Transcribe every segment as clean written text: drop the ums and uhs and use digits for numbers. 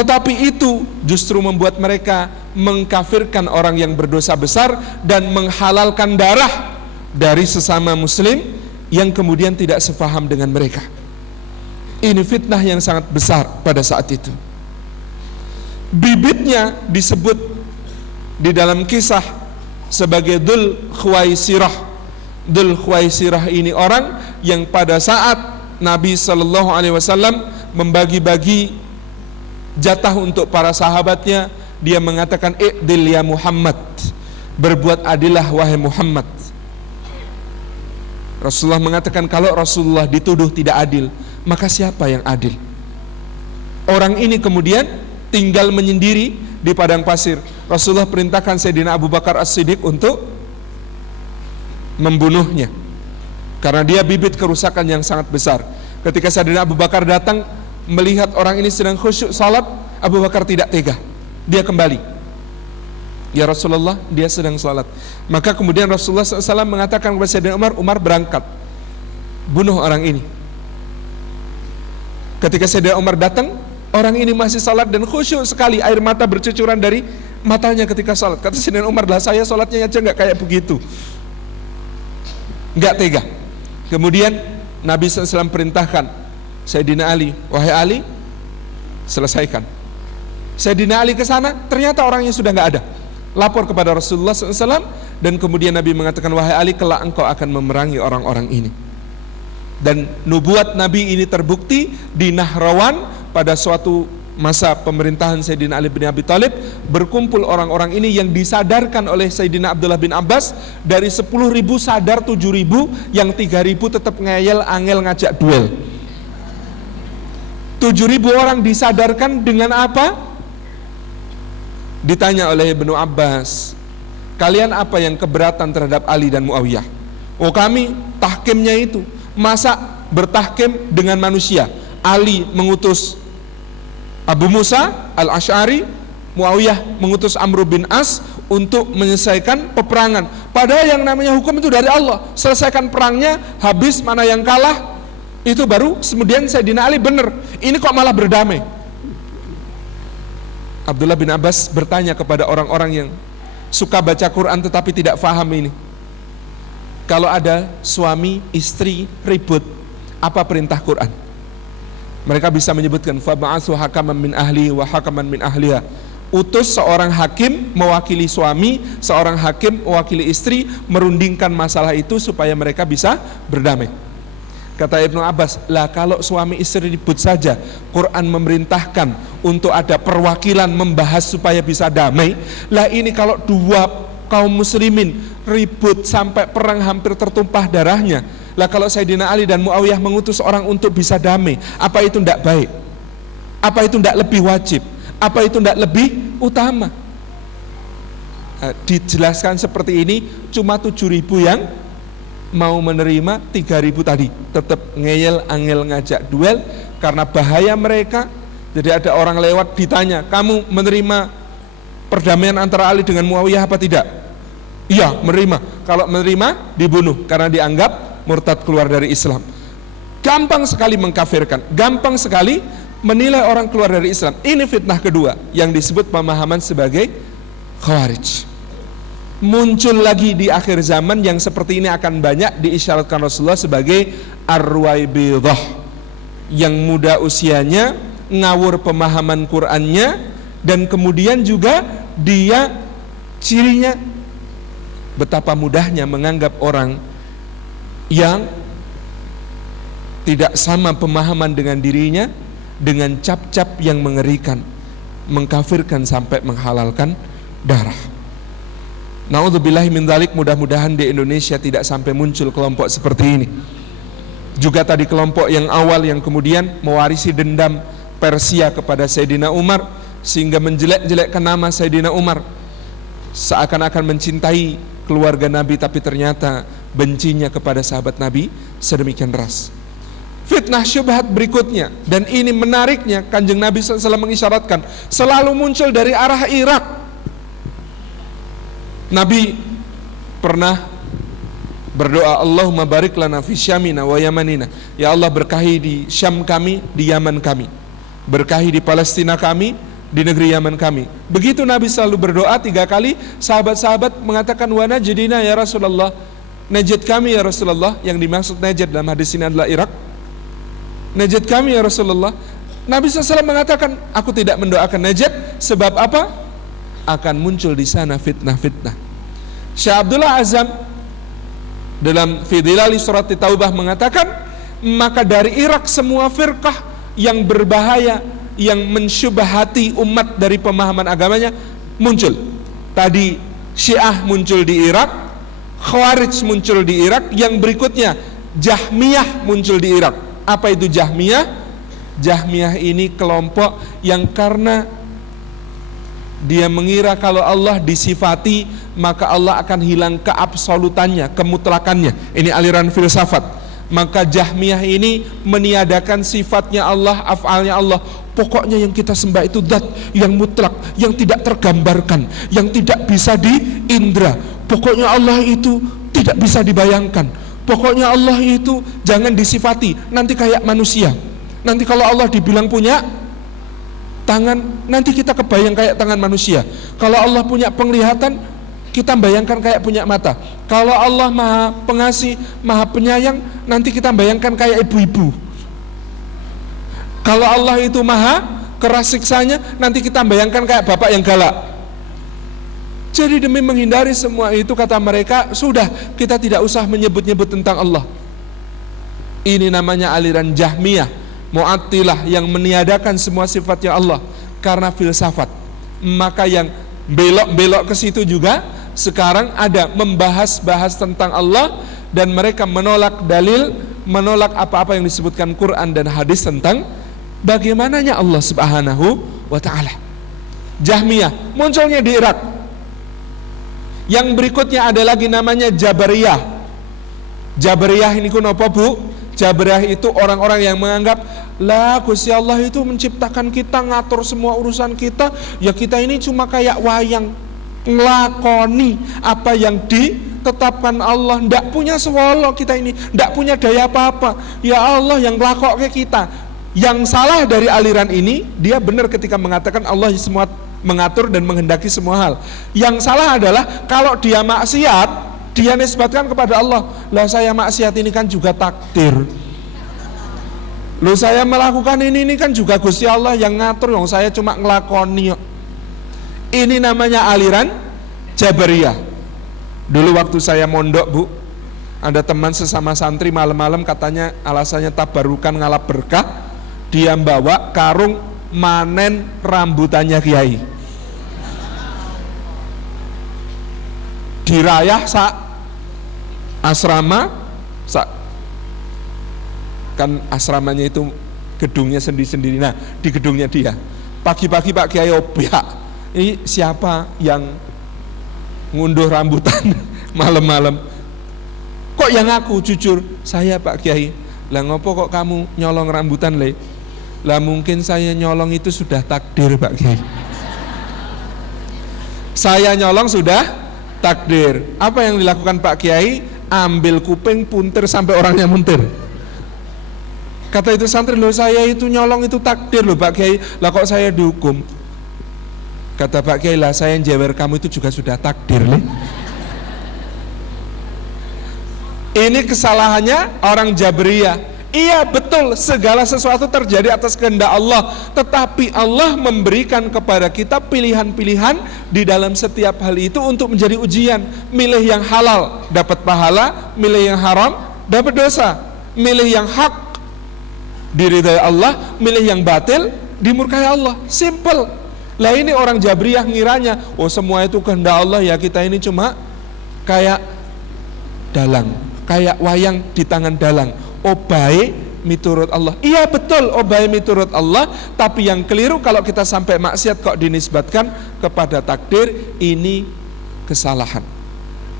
Tetapi itu justru membuat mereka mengkafirkan orang yang berdosa besar dan menghalalkan darah dari sesama muslim yang kemudian tidak sefaham dengan mereka. Ini fitnah yang sangat besar pada saat itu. Bibitnya disebut di dalam kisah sebagai Dzul Khuwaisirah. Dzul Khuwaisirah ini orang yang pada saat Nabi SAW membagi-bagi jatah untuk para sahabatnya, dia mengatakan, "I'dil ya Muhammad," berbuat adillah wahai Muhammad. Rasulullah mengatakan, kalau Rasulullah dituduh tidak adil, maka siapa yang adil? Orang ini kemudian tinggal menyendiri di padang pasir. Rasulullah perintahkan Sayyidina Abu Bakar As-Siddiq untuk membunuhnya, karena dia bibit kerusakan yang sangat besar. Ketika Sayyidina Abu Bakar datang melihat orang ini sedang khusyuk salat, Abu Bakar tidak tega, dia kembali. Ya Rasulullah, dia sedang salat. Maka kemudian Rasulullah SAW mengatakan kepada Sayyidina Umar, Umar berangkat, bunuh orang ini. Ketika Sayyidina Umar datang, orang ini masih salat dan khusyuk sekali, air mata bercucuran dari matanya ketika salat. Kata Sayyidina Umar, lah saya salatnya aja nggak kayak begitu, nggak tega. Kemudian Nabi SAW perintahkan Sayyidina Ali, wahai Ali, selesaikan. Sayyidina Ali ke sana, ternyata orangnya sudah nggak ada. Lapor kepada Rasulullah SAW, dan kemudian Nabi mengatakan, wahai Ali, kelak engkau akan memerangi orang-orang ini. Dan nubuat Nabi ini terbukti di Nahrawan pada suatu masa pemerintahan Sayyidina Ali bin Abi Thalib. Berkumpul orang-orang ini yang disadarkan oleh Sayyidina Abdullah bin Abbas. Dari 10.000 sadar 7.000, yang 3.000 tetap ngeyel angel ngajak duel. 7.000 orang disadarkan dengan apa? Ditanya oleh Ibnu Abbas, kalian apa yang keberatan terhadap Ali dan Muawiyah? Oh, kami tahkimnya itu, masa bertahkim dengan manusia? Ali mengutus Abu Musa al-Asy'ari, Muawiyah mengutus Amr bin As untuk menyelesaikan peperangan. Padahal yang namanya hukum itu dari Allah. Selesaikan perangnya, habis, mana yang kalah, itu baru kemudian Sayyidina Ali benar. Ini kok malah berdamai? Abdullah bin Abbas bertanya kepada orang-orang yang suka baca Quran tetapi tidak faham ini, kalau ada suami istri ribut, apa perintah Quran? Mereka bisa menyebutkan, fab'atsu hakaman min ahli wa hakaman min ahliha. Utus seorang hakim mewakili suami, seorang hakim mewakili istri, merundingkan masalah itu supaya mereka bisa berdamai. Kata Ibnu Abbas, lah kalau suami istri ribut saja, Quran memerintahkan untuk ada perwakilan membahas supaya bisa damai. Lah ini kalau dua kaum muslimin ribut sampai perang hampir tertumpah darahnya, lah kalau Sayyidina Ali dan Muawiyah mengutus orang untuk bisa damai, apa itu tidak baik? Apa itu tidak lebih wajib? Apa itu tidak lebih utama? Dijelaskan seperti ini, cuma 7.000 yang mau menerima, 3.000 tadi tetap ngeyel angel ngajak duel karena bahaya mereka. Jadi ada orang lewat ditanya, kamu menerima perdamaian antara Ali dengan Muawiyah apa tidak? Iya, menerima. Kalau menerima, dibunuh karena dianggap murtad, keluar dari Islam. Gampang sekali mengkafirkan, gampang sekali menilai orang keluar dari Islam. Ini fitnah kedua yang disebut pemahaman sebagai Khawarij. Muncul lagi di akhir zaman yang seperti ini akan banyak diisyaratkan Rasulullah sebagai Ar-Ruwaibidah, yang muda usianya, ngawur pemahaman Qur'annya, dan kemudian juga dia cirinya betapa mudahnya menganggap orang yang tidak sama pemahaman dengan dirinya dengan cap-cap yang mengerikan, mengkafirkan sampai menghalalkan darah. Na'udzubillahi min dzalik, mudah-mudahan di Indonesia tidak sampai muncul kelompok seperti ini. Juga tadi kelompok yang awal yang kemudian mewarisi dendam Persia kepada Sayyidina Umar, sehingga menjelek-jelekkan nama Sayyidina Umar, seakan-akan mencintai keluarga Nabi, tapi ternyata bencinya kepada sahabat Nabi sedemikian deras. Fitnah syubhat berikutnya, dan ini menariknya, Kanjeng Nabi SAW mengisyaratkan, selalu muncul dari arah Irak. Nabi pernah berdoa, Allahumma barik lana fi syamina wa yamanina. Ya Allah, berkahi di Syam kami, di Yaman kami. Berkahi di Palestina kami, di negeri Yaman kami. Begitu Nabi selalu berdoa 3 kali, sahabat-sahabat mengatakan wa najdina ya Rasulullah, Najd kami ya Rasulullah. Yang dimaksud Najd dalam hadis ini adalah Irak. Najd kami ya Rasulullah. Nabi SAW mengatakan, aku tidak mendoakan Najd, sebab apa? Akan muncul di sana fitnah-fitnah. Syekh Abdullah Azam dalam Fidilali Surat Taubah mengatakan, maka dari Irak semua firqah yang berbahaya, yang mensyubhati umat dari pemahaman agamanya muncul. Tadi Syiah muncul di Irak, Khawarij muncul di Irak, yang berikutnya Jahmiyah muncul di Irak. Apa itu Jahmiyah? Jahmiyah ini kelompok yang karena dia mengira kalau Allah disifati maka Allah akan hilang keabsolutannya, kemutlakannya. Ini aliran filsafat. Maka Jahmiyah ini meniadakan sifatnya Allah, af'alnya Allah. Pokoknya yang kita sembah itu zat yang mutlak, yang tidak tergambarkan, yang tidak bisa diindra. Pokoknya Allah itu tidak bisa dibayangkan. Pokoknya Allah itu jangan disifati, nanti kayak manusia. Nanti kalau Allah dibilang punya tangan, nanti kita kebayang kayak tangan manusia. Kalau Allah punya penglihatan, kita bayangkan kayak punya mata. Kalau Allah maha pengasih, maha penyayang, nanti kita bayangkan kayak ibu-ibu. Kalau Allah itu maha keras siksanya, nanti kita bayangkan kayak bapak yang galak. Jadi demi menghindari semua itu, kata mereka, sudah kita tidak usah menyebut-nyebut tentang Allah. Ini namanya aliran Jahmiyah, Mu'attilah, yang meniadakan semua sifatnya Allah karena filsafat. Maka yang belok-belok ke situ juga sekarang ada membahas-bahas tentang Allah, dan mereka menolak dalil, menolak apa-apa yang disebutkan Quran dan hadis tentang bagaimananya Allah Subhanahu wa ta'ala. Jahmiyah munculnya di Irak. Yang berikutnya ada lagi namanya Jabariyah. Jabariyah ini kenapa Bu? Jabariyah itu orang-orang yang menganggap lah Gusti Allah itu menciptakan kita, ngatur semua urusan kita, ya kita ini cuma kayak wayang, ngelakoni apa yang ditetapkan Allah. Ndak punya swolo kita ini, ndak punya daya apa-apa. Ya Allah yang ngelakok ke kita. Yang salah dari aliran ini, dia benar ketika mengatakan Allah semua mengatur dan menghendaki semua hal. Yang salah adalah kalau dia maksiat, dia nisbatkan kepada Allah. Lah saya maksiat ini kan juga takdir. Loh saya melakukan ini kan juga Gusti Allah yang ngatur, yang saya cuma ngelakoni. Ini namanya aliran Jabariyah. Dulu waktu saya mondok Bu, ada teman sesama santri malam-malam katanya alasannya tabarukan ngalap berkah, dia bawa karung manen rambutannya Kiai. Dirayah sak asrama, kan asramanya itu gedungnya sendiri-sendiri. Nah di gedungnya dia pagi-pagi Pak Kiai obiak, ini siapa yang ngunduh rambutan malam-malam? Kok yang aku? Jujur saya Pak Kiai. Lah ngopo kok kamu nyolong rambutan le? Lah mungkin saya nyolong itu sudah takdir Pak Kiai. Saya nyolong sudah takdir. Apa yang dilakukan Pak Kiai? Ambil kuping puntir sampai orangnya muntir. Kata itu santri, loh saya itu nyolong itu takdir loh Pak Kiai. Lah kok saya dihukum? Kata Pak Kiai, lah saya yang jewer kamu itu juga sudah takdir le. Ini kesalahannya orang Jabariyah. Iya betul, segala sesuatu terjadi atas kehendak Allah, tetapi Allah memberikan kepada kita pilihan-pilihan di dalam setiap hal itu untuk menjadi ujian. Milih yang halal dapat pahala, milih yang haram dapat dosa. Milih yang hak diridhai Allah, milih yang batil dimurkai Allah. Simple. Lah ini orang Jabariyah ngiranya, oh semua itu kehendak Allah, ya kita ini cuma kayak dalang, kayak wayang di tangan dalang. Obai miturut Allah. Iya betul, obai miturut Allah. Tapi yang keliru kalau kita sampai maksiat kok dinisbatkan kepada takdir. Ini kesalahan.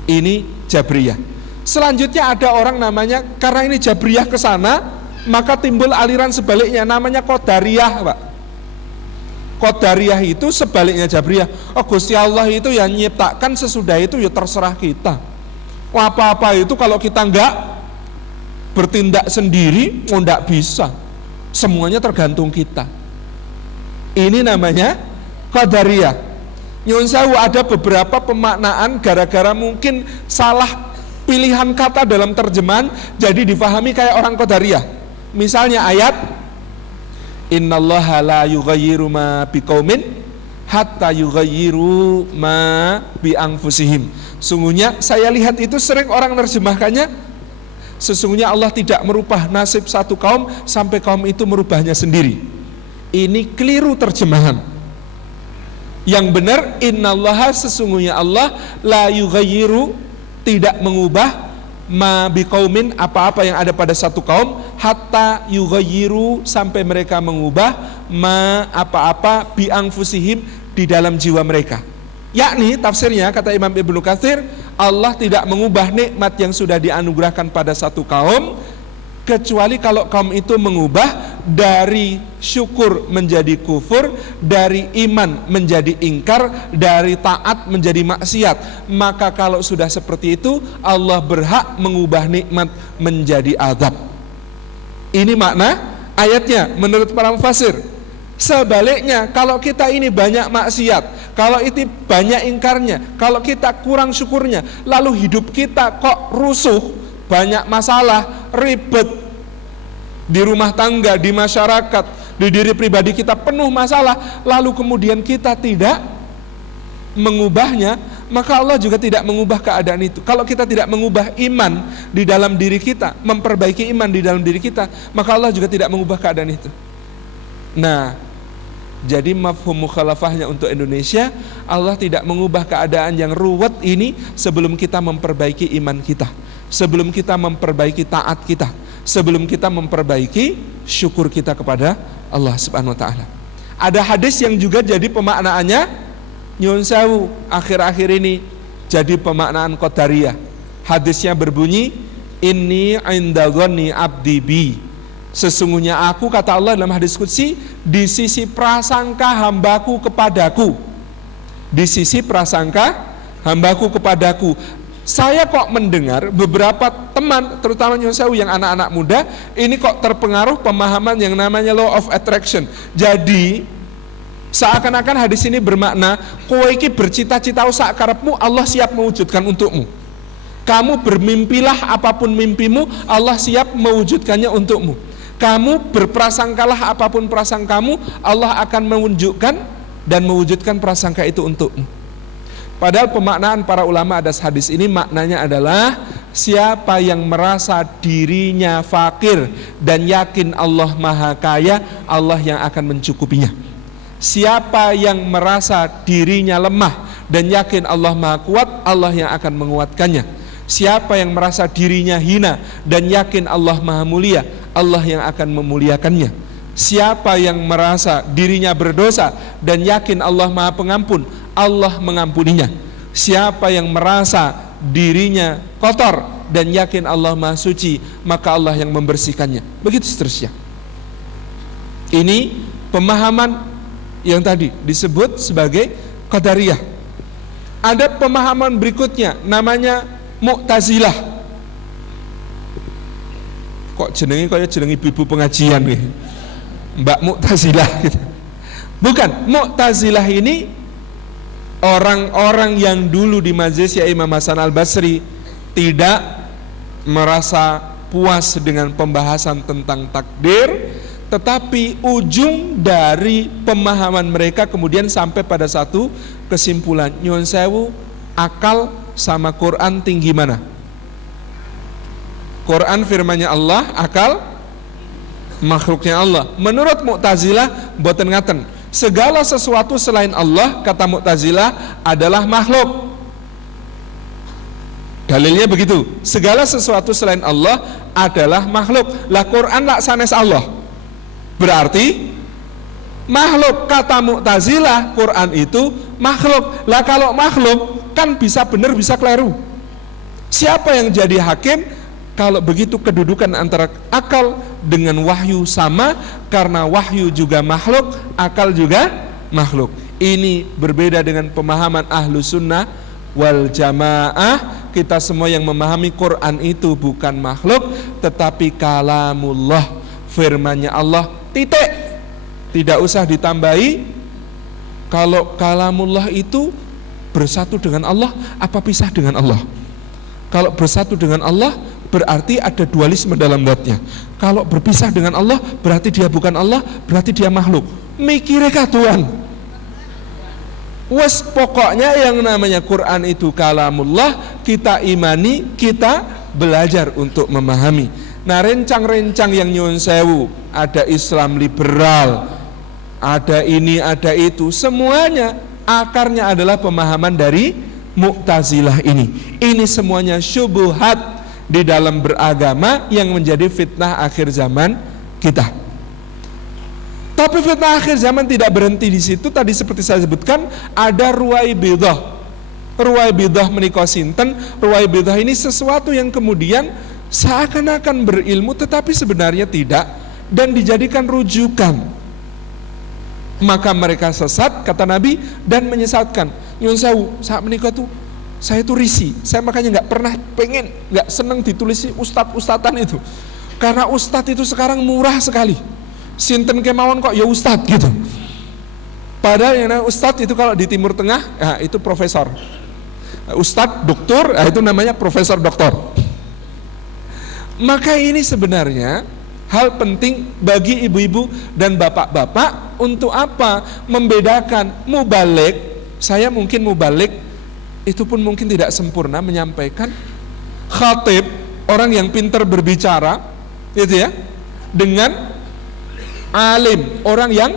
Ini Jabariyah. Selanjutnya ada orang namanya, karena ini Jabariyah ke sana, maka timbul aliran sebaliknya namanya Qadariyah Pak. Qadariyah itu sebaliknya Jabariyah. Oh Gusti Allah itu yang nyiptakan, sesudah itu ya terserah kita. Apa-apa itu kalau kita enggak bertindak sendiri, oh enggak bisa. Semuanya tergantung kita. Ini namanya Qadariyah. Nyun sewu, ada beberapa pemaknaan gara-gara mungkin salah pilihan kata dalam terjemahan, jadi difahami kayak orang Qadariyah. Misalnya ayat innallaha la yughayyiru ma biqaumin hatta yughayyiru ma bi anfusihim. Sungguhnya saya lihat itu sering orang nerjemahkannya, sesungguhnya Allah tidak merubah nasib satu kaum sampai kaum itu merubahnya sendiri. Ini keliru terjemahan. Yang benar, innallaha, sesungguhnya Allah, la yughayyiru, tidak mengubah, ma biqaumin, apa-apa yang ada pada satu kaum, hatta yughayyiru, sampai mereka mengubah, ma apa-apa, bi anfusihim, di dalam jiwa mereka. Yakni tafsirnya, kata Imam Ibnu Katsir, Allah tidak mengubah nikmat yang sudah dianugerahkan pada satu kaum, kecuali kalau kaum itu mengubah dari syukur menjadi kufur, dari iman menjadi ingkar, dari taat menjadi maksiat. Maka kalau sudah seperti itu, Allah berhak mengubah nikmat menjadi azab. Ini makna ayatnya menurut para mufassir. Sebaliknya, kalau kita ini banyak maksiat, kalau itu banyak ingkarnya, kalau kita kurang syukurnya, lalu hidup kita kok rusuh, banyak masalah, ribet di rumah tangga, di masyarakat, di diri pribadi kita penuh masalah, lalu kemudian kita tidak mengubahnya, maka Allah juga tidak mengubah keadaan itu. Kalau kita tidak mengubah iman di dalam diri kita, memperbaiki iman di dalam diri kita, maka Allah juga tidak mengubah keadaan itu. Nah, jadi mafhum mukhalafahnya untuk Indonesia, Allah tidak mengubah keadaan yang ruwet ini sebelum kita memperbaiki iman kita, sebelum kita memperbaiki taat kita, sebelum kita memperbaiki syukur kita kepada Allah Subhanahu wa taala. Ada hadis yang juga jadi pemaknaannya nyun sewu akhir-akhir ini jadi pemaknaan Qadariyah. Hadisnya berbunyi, inni inda dhanni abdi bi. Sesungguhnya aku, kata Allah dalam hadis qudsi, di sisi prasangka hambaku kepadaku. Di sisi prasangka hambaku kepadaku. Saya kok mendengar beberapa teman, terutama nyun sewu yang anak-anak muda, ini kok terpengaruh pemahaman yang namanya law of attraction. Jadi seakan-akan hadis ini bermakna, kowe iki bercita-cita sak karepmu, Allah siap mewujudkan untukmu. Kamu bermimpilah apapun mimpimu, Allah siap mewujudkannya untukmu. Kamu berprasangkalah apapun prasangkamu, Allah akan menunjukkan dan mewujudkan prasangka itu untukmu. Padahal pemaknaan para ulama atas hadis ini maknanya adalah, siapa yang merasa dirinya fakir dan yakin Allah maha kaya, Allah yang akan mencukupinya. Siapa yang merasa dirinya lemah dan yakin Allah maha kuat, Allah yang akan menguatkannya. Siapa yang merasa dirinya hina dan yakin Allah maha mulia, Allah yang akan memuliakannya. Siapa yang merasa dirinya berdosa dan yakin Allah maha pengampun, Allah mengampuninya. Siapa yang merasa dirinya kotor dan yakin Allah maha suci, maka Allah yang membersihkannya. Begitu seterusnya. Ini pemahaman yang tadi disebut sebagai Qadariyah. Ada pemahaman berikutnya namanya Mu'tazilah. Kok jenenge kaya jeneng ibu-ibu pengajian nih, Mbak Mu'tazilah gitu. Bukan, Mu'tazilah ini orang-orang yang dulu di majelis Imam Hasan Al-Basri tidak merasa puas dengan pembahasan tentang takdir, tetapi ujung dari pemahaman mereka kemudian sampai pada satu kesimpulan, nyuwun sewu, akal sama Quran tinggi mana? Quran firmannya Allah, akal makhluknya Allah. Menurut Mu'tazilah boten ngaten. Segala sesuatu selain Allah, kata Mu'tazilah, adalah makhluk. Dalilnya begitu. Segala sesuatu selain Allah adalah makhluk. Lah Quran lak sanes Allah, berarti makhluk. Kata Mu'tazilah, Quran itu makhluk. Lah kalau makhluk kan bisa benar bisa keliru. Siapa yang jadi hakim kalau begitu kedudukan antara akal dengan wahyu sama? Karena wahyu juga makhluk, akal juga makhluk. Ini berbeda dengan pemahaman ahlu sunnah wal jamaah. Kita semua yang memahami Quran itu bukan makhluk, tetapi kalamullah, firmannya Allah, titik. Tidak usah ditambahi Kalau kalamullah itu bersatu dengan Allah, apa pisah dengan Allah? Kalau bersatu dengan Allah, berarti ada dualisme dalam zatnya. Kalau berpisah dengan Allah, berarti dia bukan Allah, berarti dia makhluk. Mikirnya kaduan. Wes pokoknya yang namanya Quran itu kalamullah, kita imani, kita belajar untuk memahami. Nah, rencang-rencang yang nyuwun sewu, ada Islam liberal, ada ini, ada itu, semuanya akarnya adalah pemahaman dari Mu'tazilah ini. Ini semuanya syubhat di dalam beragama yang menjadi fitnah akhir zaman kita. Tapi fitnah akhir zaman tidak berhenti di situ. Tadi seperti saya sebutkan, ada ruwaibidah. Ruwaibidah menika sinten? Ruwaibidah ini sesuatu yang kemudian seakan-akan berilmu tetapi sebenarnya tidak, dan dijadikan rujukan. Maka mereka sesat, kata Nabi, dan menyesatkan. Nyun sewu, saat menikah tuh saya tuh risih. Saya makanya nggak pernah pengen, nggak seneng ditulisi ustad-ustadan itu, karena ustad itu sekarang murah sekali. Sinten kemauan kok ya ustad gitu. Padahal yang namanya ustad itu kalau di Timur Tengah, nah, itu profesor. Ustad, doktor, nah, itu namanya profesor doktor. Maka ini sebenarnya hal penting bagi ibu-ibu dan bapak-bapak untuk apa? Membedakan mubalik. Saya mungkin mubalik, itu pun mungkin tidak sempurna menyampaikan. Khatib, orang yang pintar berbicara, gitu ya, dengan alim, orang yang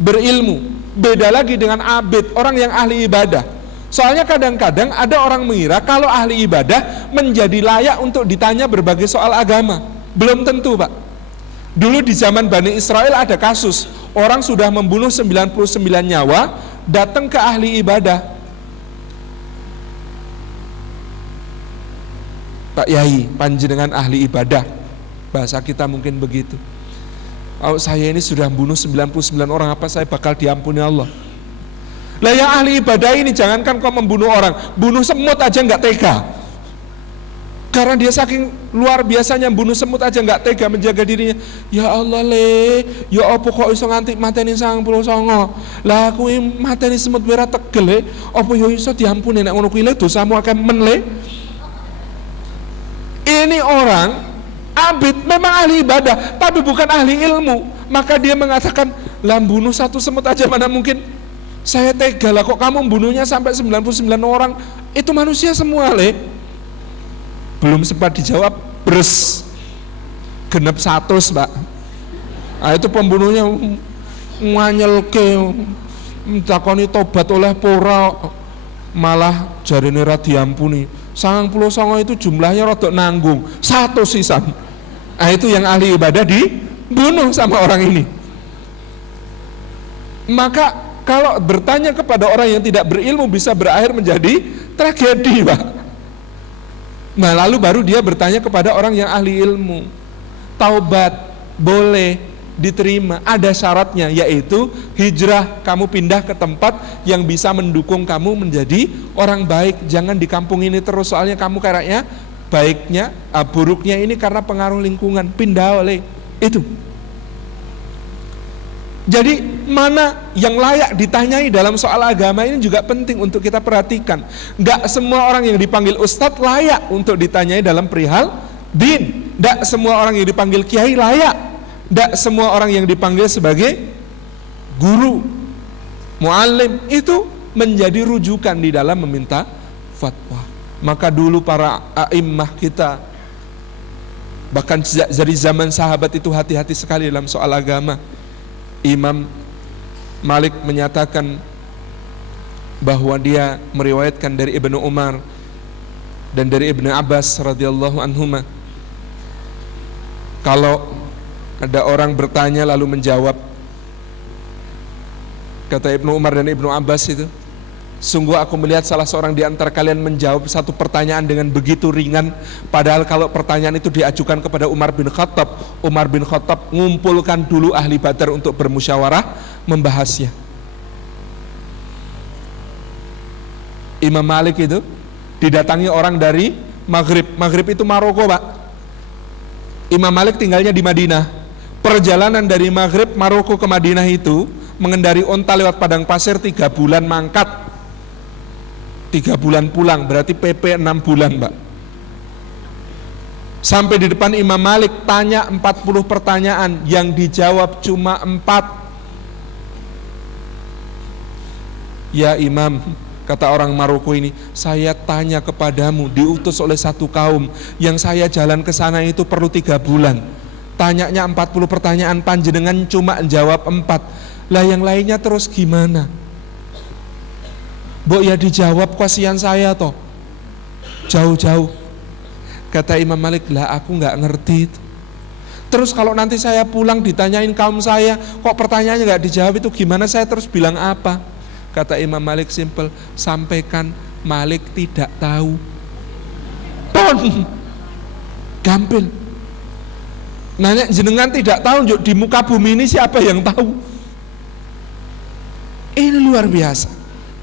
berilmu. Beda lagi dengan abid, orang yang ahli ibadah. Soalnya kadang-kadang ada orang mengira kalau ahli ibadah menjadi layak untuk ditanya berbagai soal agama. Belum tentu, Pak. Dulu di zaman Bani Israel ada kasus, orang sudah membunuh 99 nyawa, datang ke ahli ibadah. Pak Yai, panjenengan ahli ibadah. Bahasa kita mungkin begitu. Kalau saya ini sudah bunuh 99 orang, apa saya bakal diampuni Allah? Lah yang ahli ibadah ini, jangankan kau membunuh orang, bunuh semut aja nggak tega. Karena dia saking luar biasanya, bunuh semut aja nggak tega menjaga dirinya. Ya Allah le, ya apa kok iso nganti mateni 99. Lah aku mateni semut wira tegel le, apa yo iso diampuni nek ngono kuwi le dosamu akeh men le. Ini orang abid, memang ahli ibadah, tapi bukan ahli ilmu. Maka dia mengatakan, lah bunuh satu semut aja mana mungkin saya tega, lah kok kamu bunuhnya sampai 99 orang, itu manusia semua le. Belum sempat dijawab, bres genep 100 Pak. Nah, itu pembunuhnya nganyelke, takoni tobat oleh pora, malah jarine ra diampuni. 99 itu jumlahnya rodok nanggung, 1 sisan. Nah, itu yang ahli ibadah dibunuh sama orang ini. Maka kalau bertanya kepada orang yang tidak berilmu bisa berakhir menjadi tragedi, Pak. Nah, lalu baru dia bertanya kepada orang yang ahli ilmu. Taubat boleh diterima, ada syaratnya, yaitu hijrah, kamu pindah ke tempat yang bisa mendukung kamu menjadi orang baik. Jangan di kampung ini terus, soalnya kamu kayaknya baiknya, buruknya ini karena pengaruh lingkungan. Pindah oleh itu. Jadi mana yang layak ditanyai dalam soal agama ini juga penting untuk kita perhatikan. Gak semua orang yang dipanggil ustadz layak untuk ditanyai dalam perihal din. Gak semua orang yang dipanggil kiai layak. Gak semua orang yang dipanggil sebagai guru, muallim itu menjadi rujukan di dalam meminta fatwa. Maka dulu para a'immah kita, bahkan dari zaman sahabat itu hati-hati sekali dalam soal agama. Imam Malik menyatakan bahwa dia meriwayatkan dari Ibnu Umar dan dari Ibnu Abbas radhiyallahu anhuma, kalau ada orang bertanya lalu menjawab, kata Ibnu Umar dan Ibnu Abbas itu, sungguh aku melihat salah seorang di antara kalian menjawab satu pertanyaan dengan begitu ringan, padahal kalau pertanyaan itu diajukan kepada Umar bin Khattab, Umar bin Khattab ngumpulkan dulu ahli Badar untuk bermusyawarah membahasnya. Imam Malik itu didatangi orang dari Maghrib. Maghrib itu Maroko, Pak. Imam Malik tinggalnya di Madinah. Perjalanan dari Maghrib Maroko ke Madinah itu mengendari onta lewat padang pasir 3 bulan mangkat, 3 bulan pulang, berarti PP 6 bulan, Mbak. Sampai di depan Imam Malik, tanya 40 pertanyaan, yang dijawab cuma 4. Ya Imam, kata orang Maroko ini, saya tanya kepadamu, diutus oleh satu kaum, yang saya jalan ke sana itu perlu 3 bulan. Tanyanya 40 pertanyaan, panjenengan cuma jawab 4. Lah yang lainnya terus gimana? Mbok ya dijawab, kasihan saya toh, jauh-jauh. Kata Imam Malik, lah aku nggak ngerti itu. Terus kalau nanti saya pulang ditanyain kaum saya, kok pertanyaannya nggak dijawab, itu gimana saya terus bilang apa? Kata Imam Malik, simple, sampaikan Malik tidak tahu. Pon, gampil. Nanya jenengan tidak tahu, di muka bumi ini siapa yang tahu? Ini luar biasa.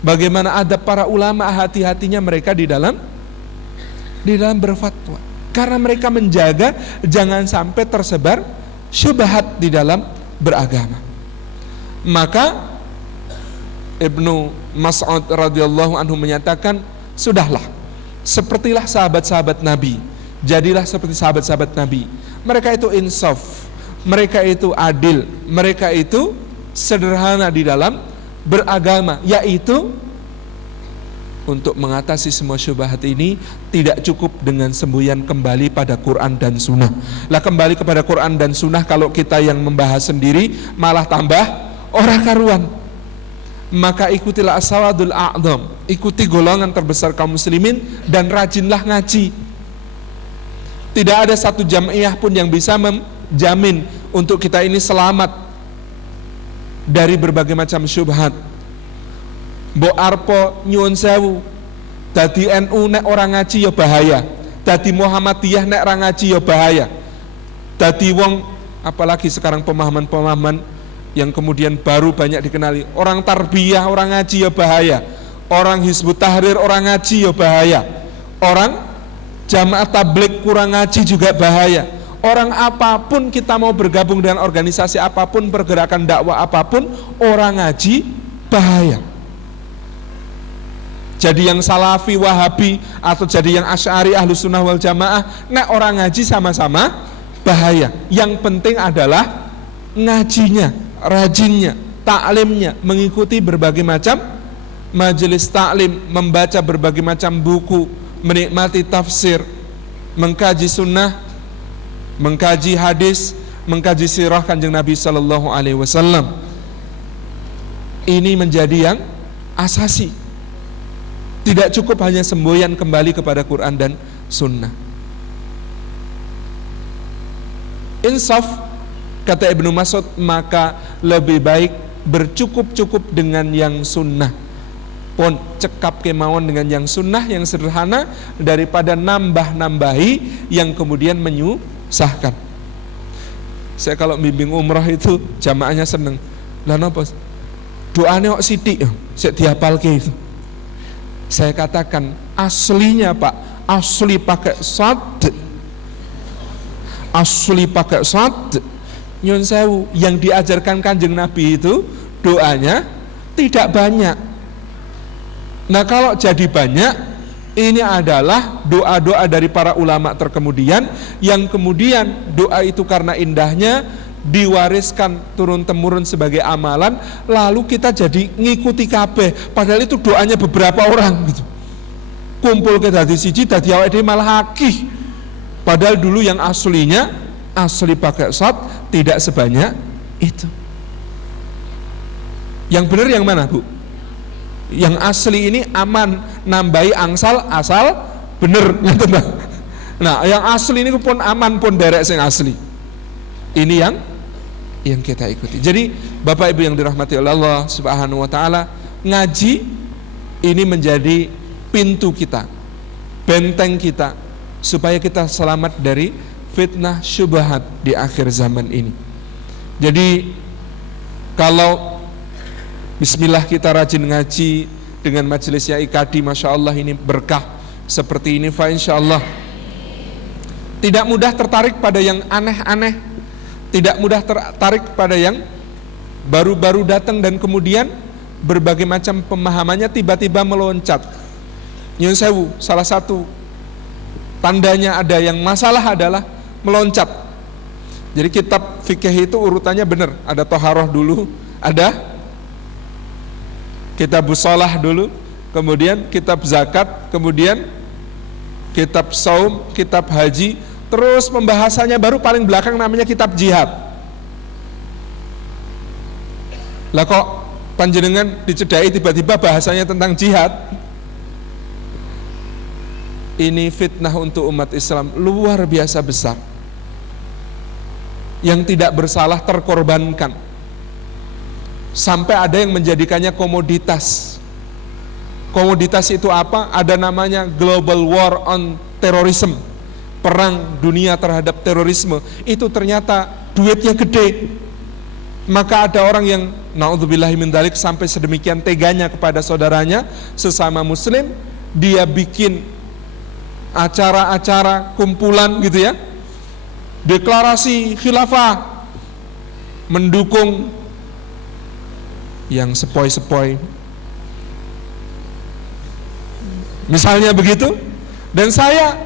Bagaimana adab para ulama, hati-hatinya mereka di dalam berfatwa, karena mereka menjaga jangan sampai tersebar syubhat di dalam beragama. Maka Ibnu Mas'ud radhiyallahu anhu menyatakan, sudahlah, sepertilah sahabat-sahabat Nabi, jadilah seperti sahabat-sahabat Nabi. Mereka itu insaf, mereka itu adil, mereka itu sederhana di dalam beragama, yaitu untuk mengatasi semua syubhat ini tidak cukup dengan semboyan kembali pada Quran dan Sunnah. Lah kembali kepada Quran dan Sunnah, kalau kita yang membahas sendiri malah tambah ora karuan. Maka ikutilah as-sawadul a'dham, ikuti golongan terbesar kaum muslimin dan rajinlah ngaji. Tidak ada satu jamiah pun yang bisa menjamin untuk kita ini selamat dari berbagai macam syubhat. Mbok arpo nyuwun sewu, dadi NU nek orang ngaji ya bahaya, dadi Muhammadiyah nek orang ngaji ya bahaya, dadi wong, apalagi sekarang pemahaman-pemahaman yang kemudian baru banyak dikenali, orang tarbiyah orang ngaji ya bahaya, orang Hizbut Tahrir orang ngaji ya bahaya, orang jamaah tabligh kurang ngaji juga bahaya, orang apapun kita mau bergabung dengan organisasi apapun, pergerakan dakwah apapun, orang ngaji bahaya. Jadi yang Salafi, Wahabi, atau jadi yang Asy'ari, Ahlus Sunnah wal Jamaah, nek orang ngaji sama-sama bahaya. Yang penting adalah ngajinya, rajinnya, taklimnya, mengikuti berbagai macam majelis taklim, membaca berbagai macam buku, menikmati tafsir, mengkaji sunnah, mengkaji hadis, mengkaji sirah Kanjeng Nabi sallallahu alaihi wasallam. Ini menjadi yang asasi. Tidak cukup hanya semboyan kembali kepada Quran dan Sunnah. Insaf, kata Ibnu Mas'ud, maka lebih baik bercukup-cukup dengan yang sunnah. Pun cekap kemauan dengan yang sunnah, yang sederhana, daripada nambah-nambahi yang kemudian menyusahkan. Saya kalau bimbing umrah itu jamaahnya seneng. Lah napa? Doanya kok sithik, sik dihafalke itu. Saya katakan aslinya Pak, asli pakai sad, asli pakai sad. Nyun sewu, yang diajarkan Kanjeng Nabi itu doanya tidak banyak. Nah kalau jadi banyak, ini adalah doa-doa dari para ulama terkemudian, yang kemudian doa itu karena indahnya diwariskan turun-temurun sebagai amalan, lalu kita jadi ngikuti kabeh, padahal itu doanya beberapa orang gitu. Kumpul ke dadi siji, dadi awake dhewe malah akih. Padahal dulu yang aslinya asli pakai sad tidak sebanyak itu. Yang benar yang mana, Bu? Yang asli ini aman, nambahi angsal asal bener. Nah, yang asli ini pun aman, pun derek sing asli. Ini yang kita ikuti. Jadi Bapak Ibu yang dirahmati oleh Allah Subhanahu wa taala, ngaji ini menjadi pintu kita, benteng kita, supaya kita selamat dari fitnah syubhat di akhir zaman ini. Jadi kalau bismillah kita rajin ngaji dengan majelisnya IKADI, Masya Allah ini berkah seperti ini, fa insya Allah tidak mudah tertarik pada yang aneh-aneh, tidak mudah tertarik pada yang baru-baru datang dan kemudian berbagai macam pemahamannya tiba-tiba meloncat. Nyun sewu, salah satu tandanya ada yang masalah adalah meloncat. Jadi kitab fikih itu urutannya benar, ada toharoh dulu, ada kitab shalah dulu, kemudian kitab zakat, kemudian kitab saum, kitab haji, terus pembahasannya baru paling belakang namanya kitab jihad. Lah kok panjenengan dicedai tiba-tiba bahasanya tentang jihad? Ini fitnah untuk umat Islam luar biasa besar. Yang tidak bersalah terkorbankan, sampai ada yang menjadikannya komoditas. Komoditas itu apa? Ada namanya global war on terrorism, perang dunia terhadap terorisme. Itu ternyata duitnya gede. Maka ada orang yang naudzubillahi min dzalik sampai sedemikian teganya kepada saudaranya sesama muslim, dia bikin acara-acara kumpulan gitu ya, deklarasi khilafah, mendukung yang sepoi-sepoi, misalnya begitu. Dan saya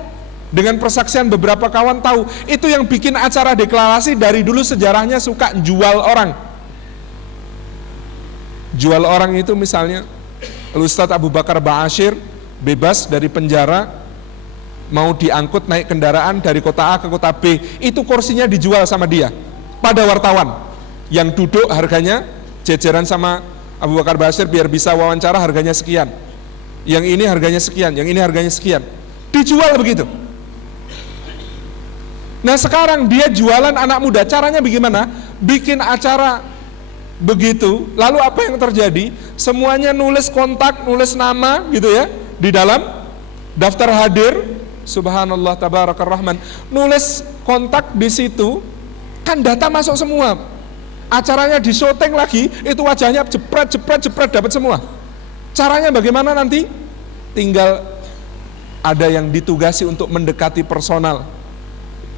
dengan persaksian beberapa kawan tahu, itu yang bikin acara deklarasi dari dulu sejarahnya suka jual orang. Jual orang itu misalnya Ustadz Abu Bakar Ba'asyir bebas dari penjara, mau diangkut naik kendaraan dari kota A ke kota B, itu kursinya dijual sama dia pada wartawan yang duduk, harganya jejeran sama Abu Bakar Ba'asyir biar bisa wawancara, harganya sekian, yang ini harganya sekian, yang ini harganya sekian, dijual begitu. Nah sekarang dia jualan anak muda, caranya bagaimana? Bikin acara begitu, lalu apa yang terjadi? Semuanya nulis kontak, nulis nama gitu ya di dalam daftar hadir. Subhanallah tabarakar rahman, nulis kontak di situ, kan data masuk semua. Acaranya di syuting lagi, itu wajahnya jepret dapat semua. Caranya bagaimana nanti? Tinggal ada yang ditugasi untuk mendekati personal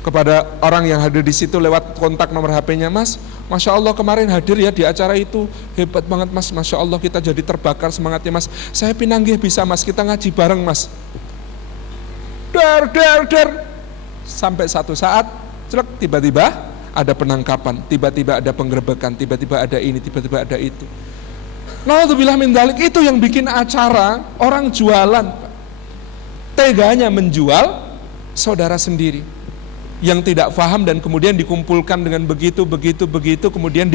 kepada orang yang hadir di situ lewat kontak nomor HP-nya. Mas, Masya Allah kemarin hadir ya di acara itu, hebat banget Mas, Masya Allah kita jadi terbakar semangatnya Mas. Saya pinanggih bisa Mas, kita ngaji bareng Mas. Der. Sampai satu saat, tiba-tiba ada penangkapan, tiba-tiba ada penggerebekan, tiba-tiba ada ini, tiba-tiba ada itu. Naudzubillah min dzalik, itu yang bikin acara orang jualan. Teganya menjual saudara sendiri yang tidak paham dan kemudian dikumpulkan dengan begitu, kemudian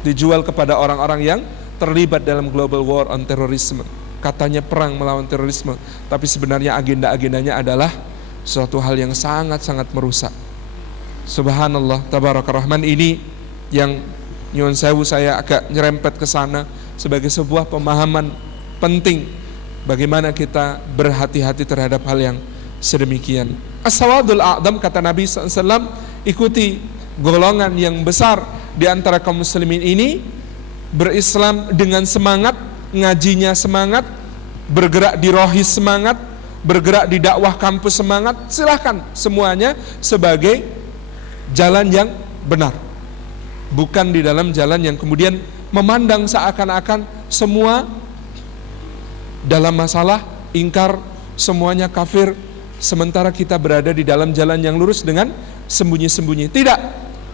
dijual kepada orang-orang yang terlibat dalam global war on terrorism. Katanya perang melawan terorisme, tapi sebenarnya agenda-agendanya adalah suatu hal yang sangat-sangat merusak. Subhanallah tabarakar rahman, ini yang nyuwun sewu saya agak nyerempet ke sana sebagai sebuah pemahaman penting bagaimana kita berhati-hati terhadap hal yang sedemikian. As-sawadul a'dam, kata Nabi SAW, ikuti golongan yang besar di antara kaum muslimin ini, berislam dengan semangat, ngajinya semangat, bergerak di rohis semangat, bergerak di dakwah kampus semangat, silahkan semuanya sebagai jalan yang benar, bukan di dalam jalan yang kemudian memandang seakan-akan semua dalam masalah ingkar, semuanya kafir, sementara kita berada di dalam jalan yang lurus dengan sembunyi-sembunyi. Tidak,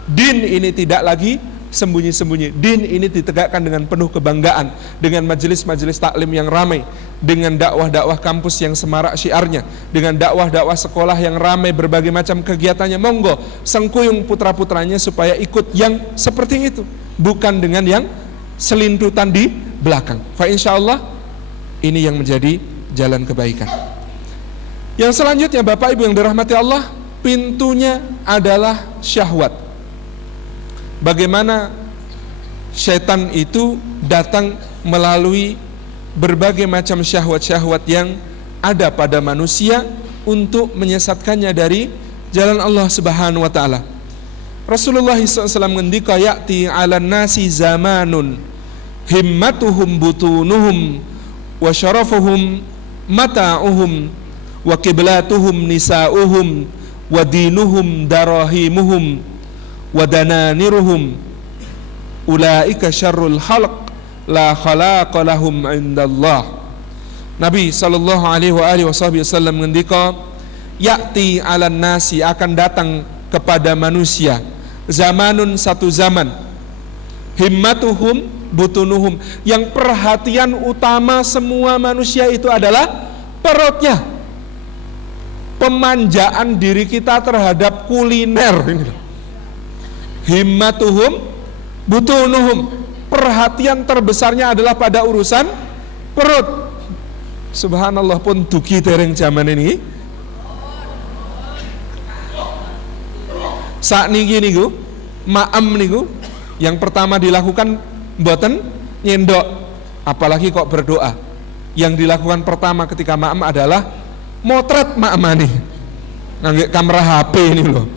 din ini tidak lagi sembunyi-sembunyi. Din ini ditegakkan dengan penuh kebanggaan, dengan majelis-majelis taklim yang ramai, dengan dakwah-dakwah kampus yang semarak syiarnya, dengan dakwah-dakwah sekolah yang ramai berbagai macam kegiatannya. Monggo sengkuyung putra-putranya supaya ikut yang seperti itu, bukan dengan yang selintutan di belakang. Fa insyaallah ini yang menjadi jalan kebaikan. Yang selanjutnya Bapak Ibu yang dirahmati Allah, pintunya adalah syahwat. Bagaimana syaitan itu datang melalui berbagai macam syahwat-syahwat yang ada pada manusia untuk menyesatkannya dari jalan Allah Subhanahu wa taala. Rasulullah SAW ngendika, ya'ti 'alan nasi zamanun himmatuhum butunuhum wa syarafuhum mata'uhum wa qiblatuhum nisa'uhum wa dinuhum darahimuhum wa dananiruhum ulaika syarrul khalq la khalaqa lahum indallah. Nabi sallallahu alaihi wasallam ngendika, ya'ti 'alan nasi, akan datang kepada manusia zamanun, satu zaman, himmatuhum butunuhum, yang perhatian utama semua manusia itu adalah perutnya. Pemanjaan diri kita terhadap kuliner ini. Himmatuhum butunuhum, perhatian terbesarnya adalah pada urusan perut. Subhanallah, pun dugi dereng zaman ini. Saat niki niku ma'am niku yang pertama dilakukan mboten nyendok, apalagi kok berdoa. Yang dilakukan pertama ketika ma'am adalah motret ma'amani ngangge kamera HP ini loh.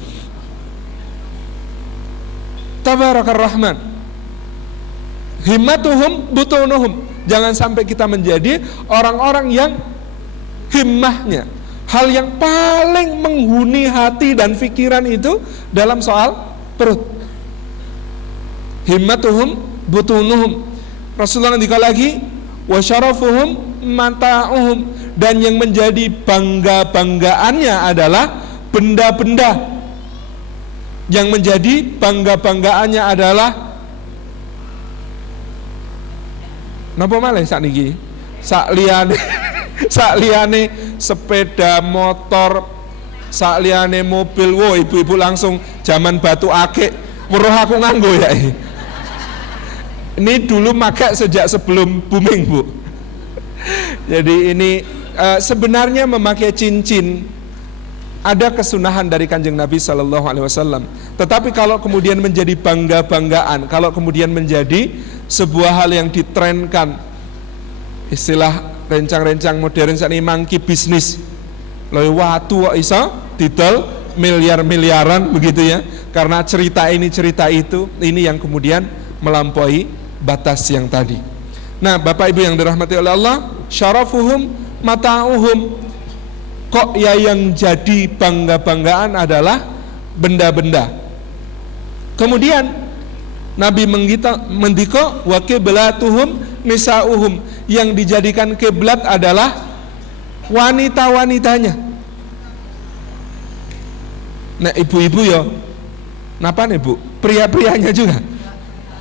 Tabarakar Rahman. Himmatuhum butunuhum, jangan sampai kita menjadi orang-orang yang himmahnya, hal yang paling menghuni hati dan pikiran itu dalam soal perut. Himmatuhum butunuhum. Rasulullah ngendika lagi, wa syarafuhum mata'uhum, dan yang menjadi bangga-banggaannya adalah benda-benda. Yang menjadi bangga-banggaannya adalah napa malih sakniki? Sak liyane sepeda motor, sak liyane mobil. Wo, ibu-ibu langsung zaman batu akik, weruh aku nganggo ya. Ini dulu makai sejak sebelum booming, Bu. Jadi ini sebenarnya memakai cincin ada kesunahan dari Kanjeng Nabi Sallallahu Alaihi Wasallam. Tetapi kalau kemudian menjadi bangga-banggaan, kalau kemudian menjadi sebuah hal yang ditrenkan, istilah rencang-rencang modern saat ini mangki bisnis, loh watu kok iso didol miliar-miliaran begitu ya, karena cerita ini cerita itu, ini yang kemudian melampaui batas yang tadi. Nah, Bapak Ibu yang dirahmati oleh Allah, syarafuhum mata'uhum, kok ya yang jadi bangga-banggaan adalah benda-benda. Kemudian Nabi mendika wa qiblatuhum nisa'uhum, yang dijadikan kiblat adalah wanita-wanitanya. Nah, ibu-ibu ya napa nih, Bu? Pria-prianya juga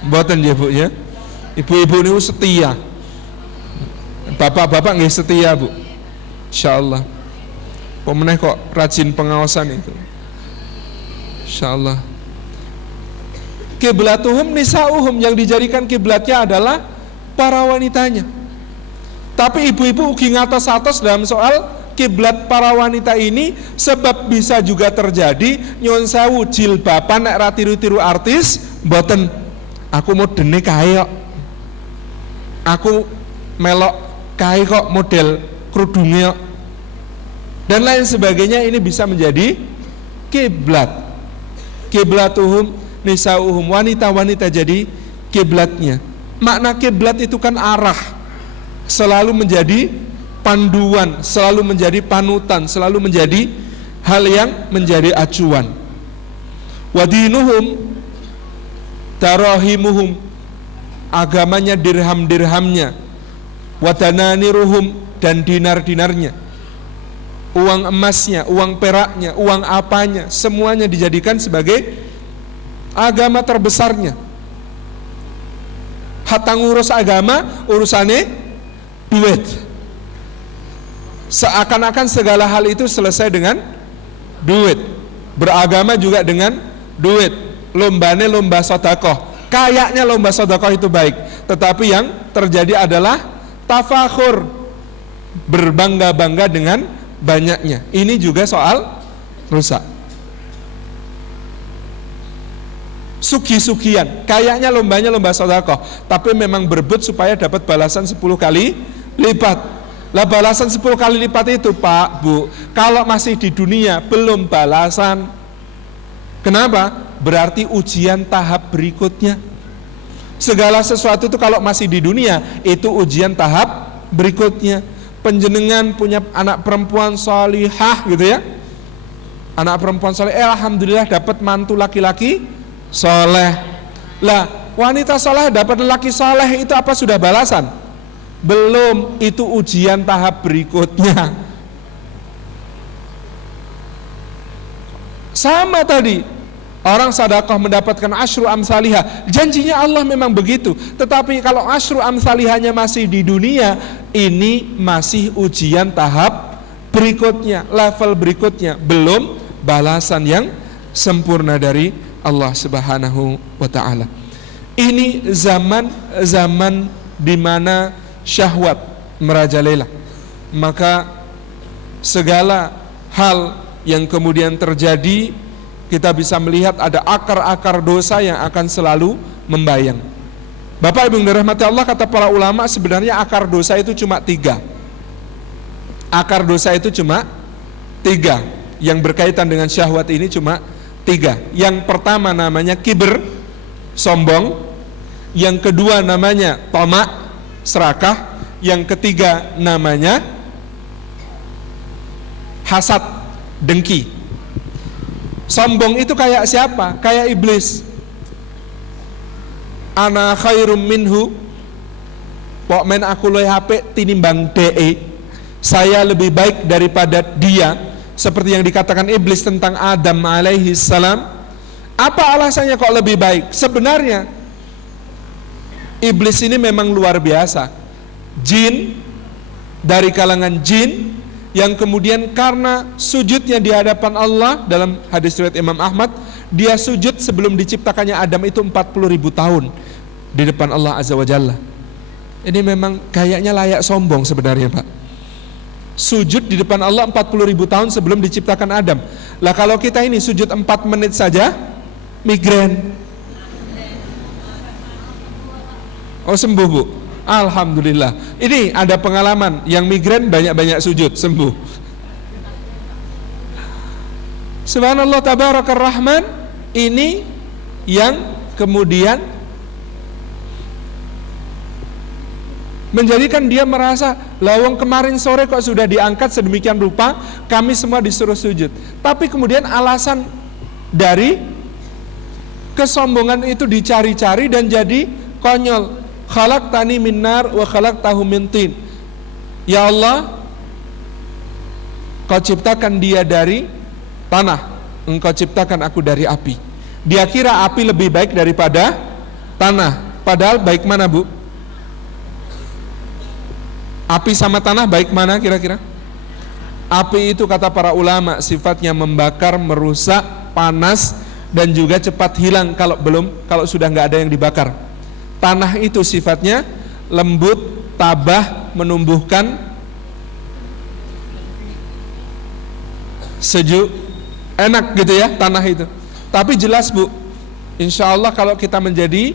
mboten ya, Bu ya. Ibu-ibu niku setia. Bapak-bapak nggih setia, Bu. Insyaallah. Pemenang kok rajin pengawasan itu. Insyaallah. Kiblatuhum nisa'uhum, yang dijadikan kiblatnya adalah para wanitanya. Tapi ibu-ibu ugi ngatos-atos dalam soal kiblat para wanita ini, sebab bisa juga terjadi nyuwun sewu jilbaban nek ra tiru-tiru artis, mboten. Aku mau dene kae kok. Aku melok kae kok model kerudunge kok. Dan lain sebagainya, ini bisa menjadi kiblat. Kiblatuhum nisa'uhum, wanita-wanita jadi kiblatnya. Makna kiblat itu kan arah, selalu menjadi panduan, selalu menjadi panutan, selalu menjadi hal yang menjadi acuan. Wadinuhum darahimuhum, agamanya dirham-dirhamnya. Wadananiruhum, dan dinar-dinarnya, uang emasnya, uang peraknya, uang apanya, semuanya dijadikan sebagai agama terbesarnya. Hatta ngurus agama, urusannya duit. Seakan-akan segala hal itu selesai dengan duit. Beragama juga dengan duit. Lombane lomba sedekah. Kayaknya lomba sedekah itu baik, tetapi yang terjadi adalah tafakhur, berbangga-bangga dengan banyaknya. Ini juga soal rusak. Sugi-sugian, kayaknya lombanya lomba sedekah, tapi memang berebut supaya dapat balasan 10 kali lipat. Lah balasan 10 kali lipat itu, Pak, Bu, kalau masih di dunia belum balasan. Kenapa? Berarti ujian tahap berikutnya. Segala sesuatu itu kalau masih di dunia, itu ujian tahap berikutnya. Penjenengan punya anak perempuan salihah gitu ya, anak perempuan saleh, alhamdulillah dapat mantu laki-laki soleh. Lah wanita soleh dapat lelaki soleh itu apa sudah balasan? Belum, itu ujian tahap berikutnya. Sama tadi, orang sedekah mendapatkan asyru amsalihah, janjinya Allah memang begitu. Tetapi kalau asyru amsalihahnya masih di dunia, ini masih ujian tahap berikutnya, level berikutnya, belum balasan yang sempurna dari Allah Subhanahu wa ta'ala. Ini zaman di mana syahwat merajalela, maka segala hal yang kemudian terjadi, kita bisa melihat ada akar-akar dosa yang akan selalu membayang. Bapak Ibu yang dirahmati Allah, kata para ulama, sebenarnya akar dosa itu cuma 3. Akar dosa itu cuma 3. Yang berkaitan dengan syahwat ini cuma 3. Yang pertama namanya kibr, sombong. Yang kedua namanya tamak, serakah. Yang ketiga namanya hasad, dengki. Sombong itu kayak siapa? Kayak iblis. Ana khairum minhu, pok men aku luwih apik tinimbang DE. Saya lebih baik daripada dia. Seperti yang dikatakan iblis tentang Adam alaihi salam. Apa alasannya kok lebih baik? Sebenarnya iblis ini memang luar biasa. Jin, dari kalangan jin, yang kemudian karena sujudnya di hadapan Allah, dalam hadis riwayat Imam Ahmad, dia sujud sebelum diciptakannya Adam itu 40.000 tahun di depan Allah Azza wa Jalla. Ini memang kayaknya layak sombong sebenarnya, Pak. Sujud di depan Allah 40.000 tahun sebelum diciptakan Adam. Lah kalau kita ini sujud 4 menit saja migrain. Oh, sembuh, Bu. Alhamdulillah. Ini ada pengalaman yang migrain banyak-banyak sujud, sembuh. Subhanallah tabarakar rahman. Ini yang kemudian menjadikan dia merasa, lawang kemarin sore kok sudah diangkat sedemikian rupa, kami semua disuruh sujud. Tapi kemudian alasan dari kesombongan itu dicari-cari dan jadi konyol. Khalaqtani min nar wa khalaqtahu min tin. Ya Allah, Kau ciptakan dia dari tanah, Engkau ciptakan aku dari api. Dia kira api lebih baik daripada tanah. Padahal baik mana, Bu? Api sama tanah baik mana kira-kira? Api itu kata para ulama sifatnya membakar, merusak, panas, dan juga cepat hilang kalau sudah nggak ada yang dibakar. Tanah itu sifatnya lembut, tabah, menumbuhkan, sejuk, enak gitu ya tanah itu. Tapi jelas, Bu, insya Allah kalau kita menjadi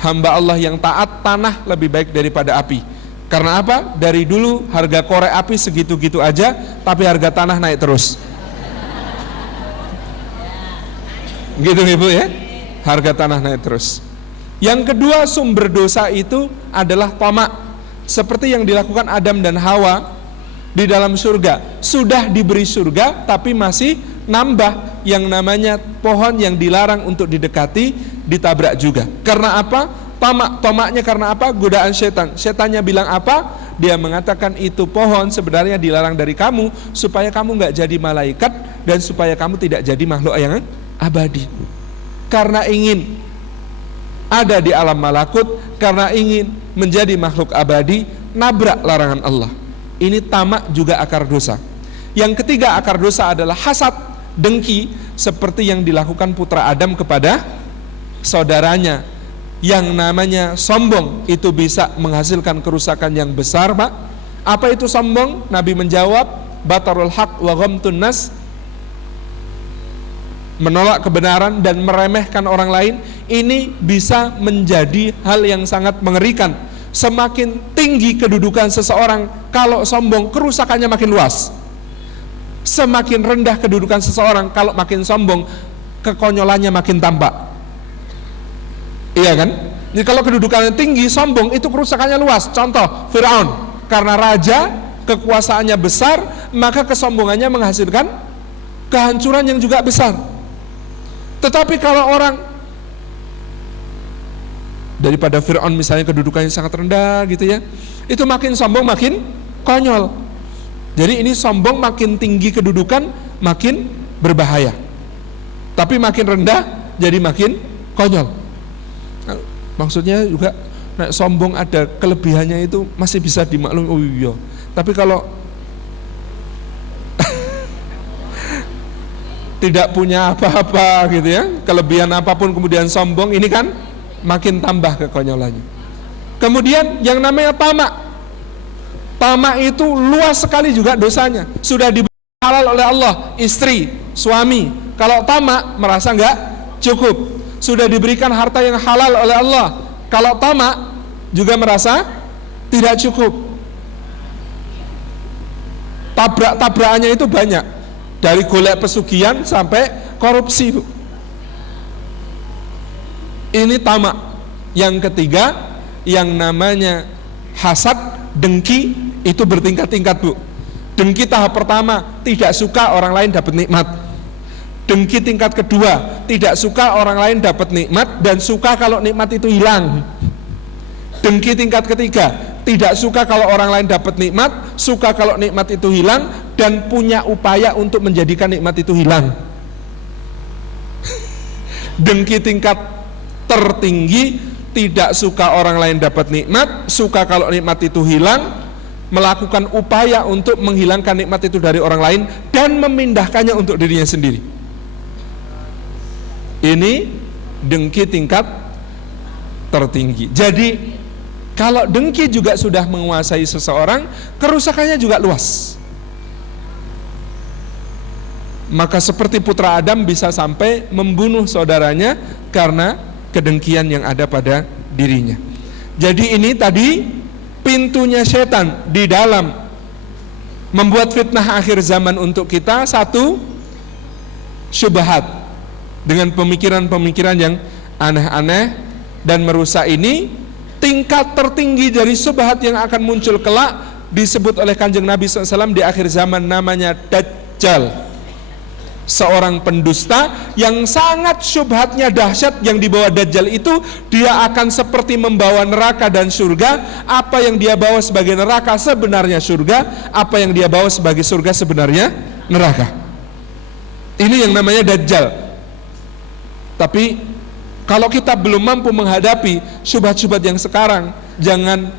hamba Allah yang taat, tanah lebih baik daripada api. Karena apa? Dari dulu harga korek api segitu-gitu aja, tapi harga tanah naik terus. Gitu Ibu ya, harga tanah naik terus. Yang kedua, sumber dosa itu adalah tamak. Seperti yang dilakukan Adam dan Hawa di dalam surga. Sudah diberi surga tapi masih nambah, yang namanya pohon yang dilarang untuk didekati, ditabrak juga. Karena apa? Tamak. Tamaknya karena apa? Godaan setan. Setannya bilang apa? Dia mengatakan itu pohon sebenarnya dilarang dari kamu supaya kamu nggak jadi malaikat dan supaya kamu tidak jadi makhluk yang abadi. Karena ingin ada di alam malakut, karena ingin menjadi makhluk abadi, nabrak larangan Allah. Ini tamak juga akar dosa. Yang ketiga akar dosa adalah hasad, dengki, seperti yang dilakukan putra Adam kepada saudaranya. Yang namanya sombong itu bisa menghasilkan kerusakan yang besar, Pak. Apa itu sombong? Nabi menjawab, batarul haq wa ghamtun nas, menolak kebenaran dan meremehkan orang lain. Ini bisa menjadi hal yang sangat mengerikan. Semakin tinggi kedudukan seseorang, kalau sombong, kerusakannya makin luas. Semakin rendah kedudukan seseorang, kalau makin sombong, kekonyolannya makin tampak. Iya kan? Jadi kalau kedudukannya tinggi, sombong, itu kerusakannya luas. Contoh, Firaun, karena raja, kekuasaannya besar, maka kesombongannya menghasilkan kehancuran yang juga besar. Tetapi kalau orang daripada Fir'aun misalnya kedudukannya sangat rendah gitu ya, itu makin sombong makin konyol. Jadi ini sombong makin tinggi kedudukan makin berbahaya, tapi makin rendah jadi makin konyol. Maksudnya juga sombong ada kelebihannya itu masih bisa dimaklumi, oh iya. Tapi kalau tidak punya apa-apa gitu ya, kelebihan apapun kemudian sombong, ini kan makin tambah kekonyolannya. Kemudian yang namanya tamak. Tamak itu luas sekali juga dosanya. Sudah diberi halal oleh Allah, istri, suami. Kalau tamak merasa enggak cukup. Sudah diberikan harta yang halal oleh Allah. Kalau tamak juga merasa tidak cukup. Tabrak-tabrakannya itu banyak. Dari golek pesugihan sampai korupsi, Bu. Ini tamak. Yang ketiga, yang namanya hasad, dengki, itu bertingkat-tingkat, Bu. Dengki tahap pertama, tidak suka orang lain dapat nikmat. Dengki tingkat kedua, tidak suka orang lain dapat nikmat dan suka kalau nikmat itu hilang. Dengki tingkat ketiga, tidak suka kalau orang lain dapat nikmat, suka kalau nikmat itu hilang, dan punya upaya untuk menjadikan nikmat itu hilang. Dengki tingkat tertinggi, tidak suka orang lain dapat nikmat, suka kalau nikmat itu hilang, melakukan upaya untuk menghilangkan nikmat itu dari orang lain dan memindahkannya untuk dirinya sendiri. Ini dengki tingkat tertinggi. Jadi kalau dengki juga sudah menguasai seseorang, kerusakannya juga luas. Maka seperti putra Adam bisa sampai membunuh saudaranya karena kedengkian yang ada pada dirinya. Jadi ini tadi pintunya setan di dalam membuat fitnah akhir zaman untuk kita. Satu, syubhat dengan pemikiran-pemikiran yang aneh-aneh dan merusak. Ini tingkat tertinggi dari syubhat yang akan muncul kelak disebut oleh Kanjeng Nabi SAW di akhir zaman, namanya Dajjal. Seorang pendusta yang sangat syubhatnya dahsyat. Yang dibawa Dajjal itu, dia akan seperti membawa neraka dan surga. Apa yang dia bawa sebagai neraka sebenarnya surga, apa yang dia bawa sebagai surga sebenarnya neraka. Ini yang namanya Dajjal. Tapi kalau kita belum mampu menghadapi syubhat-syubhat yang sekarang, jangan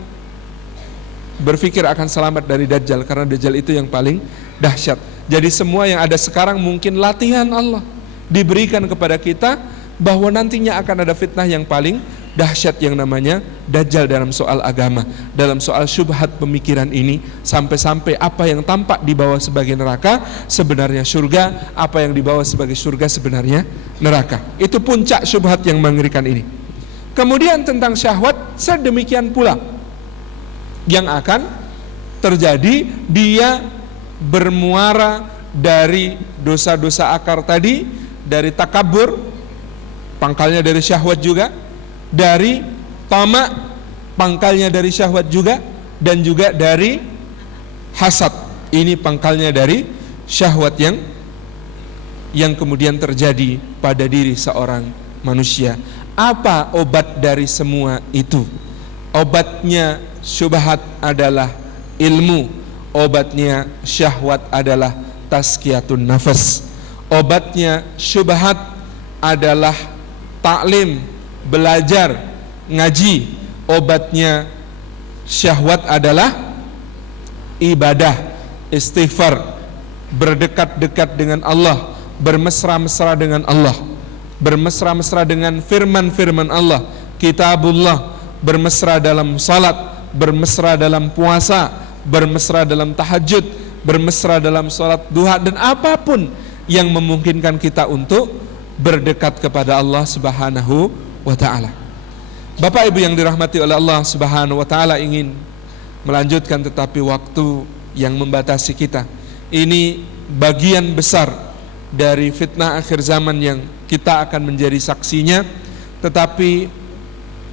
berpikir akan selamat dari Dajjal, karena Dajjal itu yang paling dahsyat. Jadi semua yang ada sekarang mungkin latihan Allah diberikan kepada kita, bahwa nantinya akan ada fitnah yang paling dahsyat yang namanya Dajjal dalam soal agama, dalam soal syubhat pemikiran ini. Sampai-sampai apa yang tampak dibawa sebagai neraka sebenarnya surga, apa yang dibawa sebagai surga sebenarnya neraka. Itu puncak syubhat yang mengerikan ini. Kemudian tentang syahwat sedemikian pula yang akan terjadi. Dia bermuara dari dosa-dosa akar tadi, dari takabur, pangkalnya dari syahwat juga, dari tamak, pangkalnya dari syahwat juga, dan juga dari hasad, ini pangkalnya dari syahwat yang kemudian terjadi pada diri seorang manusia. Apa obat dari semua itu? Obatnya syubhat adalah ilmu. Obatnya syahwat adalah tazkiyatun nafas. Obatnya syubhat adalah taklim, belajar, ngaji. Obatnya syahwat adalah ibadah, istighfar, berdekat-dekat dengan Allah, bermesra-mesra dengan Allah, bermesra-mesra dengan firman-firman Allah, kitabullah, bermesra dalam salat, bermesra dalam puasa, bermesra dalam tahajud, bermesra dalam salat duha, dan apapun yang memungkinkan kita untuk berdekat kepada Allah Subhanahu wa ta'ala. Bapak Ibu yang dirahmati oleh Allah Subhanahu wa ta'ala, ingin melanjutkan tetapi waktu yang membatasi kita. Ini bagian besar dari fitnah akhir zaman yang kita akan menjadi saksinya. Tetapi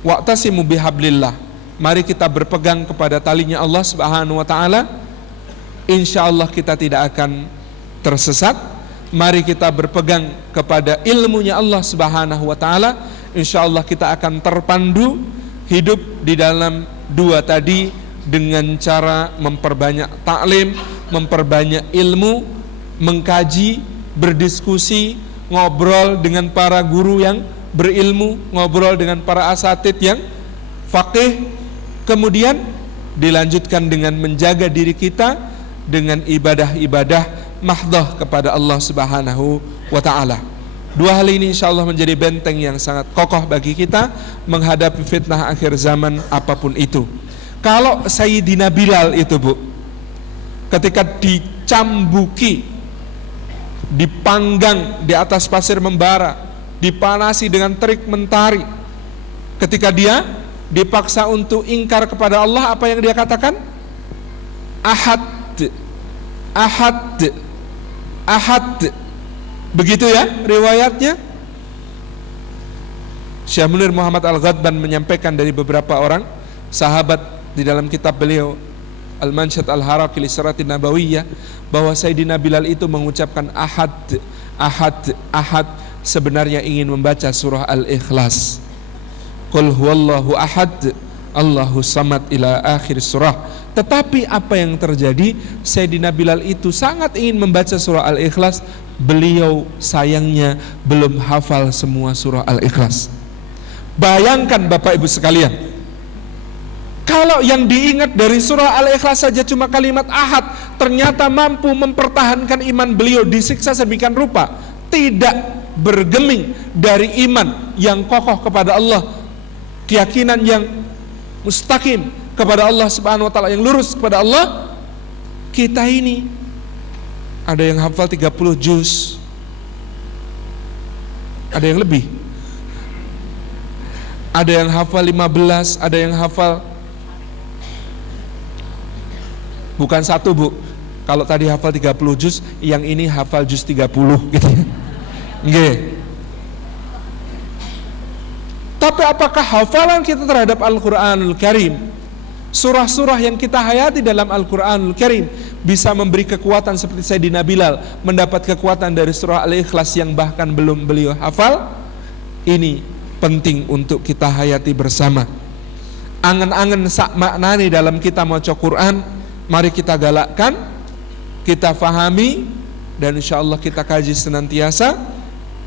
wa'tasimu bihablillah, mari kita berpegang kepada talinya Allah Subhanahu wa ta'ala. Insyaallah kita tidak akan tersesat. Mari kita berpegang kepada ilmunya Allah Subhanahu wa ta'ala. insya Allah kita akan terpandu hidup di dalam dua tadi dengan cara memperbanyak taklim, memperbanyak ilmu, mengkaji, berdiskusi, ngobrol dengan para guru yang berilmu, ngobrol dengan para asatid yang faqih, kemudian dilanjutkan dengan menjaga diri kita dengan ibadah-ibadah mahdhah kepada Allah Subhanahu wa ta'ala. Dua hal ini insya Allah menjadi benteng yang sangat kokoh bagi kita menghadapi fitnah akhir zaman apapun itu. Kalau Sayyidina Bilal itu, Bu, ketika dicambuki, dipanggang di atas pasir membara, dipanasi dengan terik mentari, ketika dia dipaksa untuk ingkar kepada Allah, apa yang dia katakan? Ahad, ahad, ahad. Begitu ya riwayatnya. Syekh Munir Muhammad Al-Ghadban menyampaikan dari beberapa orang sahabat di dalam kitab beliau Al-Manshad Al-Haraqi li Siratin Nabawiyah bahwa Sayyidina Bilal itu mengucapkan ahad, ahad, ahad sebenarnya ingin membaca surah Al-Ikhlas. Qul huwallahu ahad, Allahu samad ila akhir surah. Tetapi apa yang terjadi? Sayyidina Bilal itu sangat ingin membaca surah Al-Ikhlas. Beliau sayangnya belum hafal semua surah Al-Ikhlas. Bayangkan Bapak Ibu sekalian, kalau yang diingat dari surah Al-Ikhlas saja cuma kalimat ahad, ternyata mampu mempertahankan iman beliau disiksa sedemikian rupa, tidak bergeming dari iman yang kokoh kepada Allah, keyakinan yang mustaqim kepada Allah Subhanahu wa ta'ala, yang lurus kepada Allah. Kita ini ada yang hafal 30 juz, ada yang lebih, ada yang hafal 15, ada yang hafal bukan satu, Bu. Kalau tadi hafal 30 juz, yang ini hafal juz 30 gitu ya. Nggih. Tapi apakah hafalan kita terhadap Al-Qur'anul Karim, surah-surah yang kita hayati dalam Al-Quranul Karim bisa memberi kekuatan seperti Sayyidina Bilal mendapat kekuatan dari surah Al-Ikhlas yang bahkan belum beliau hafal? Ini penting untuk kita hayati bersama. Angen-angen sak maknani dalam kita maca Quran, mari kita galakkan, kita fahami, dan insya Allah kita kaji senantiasa.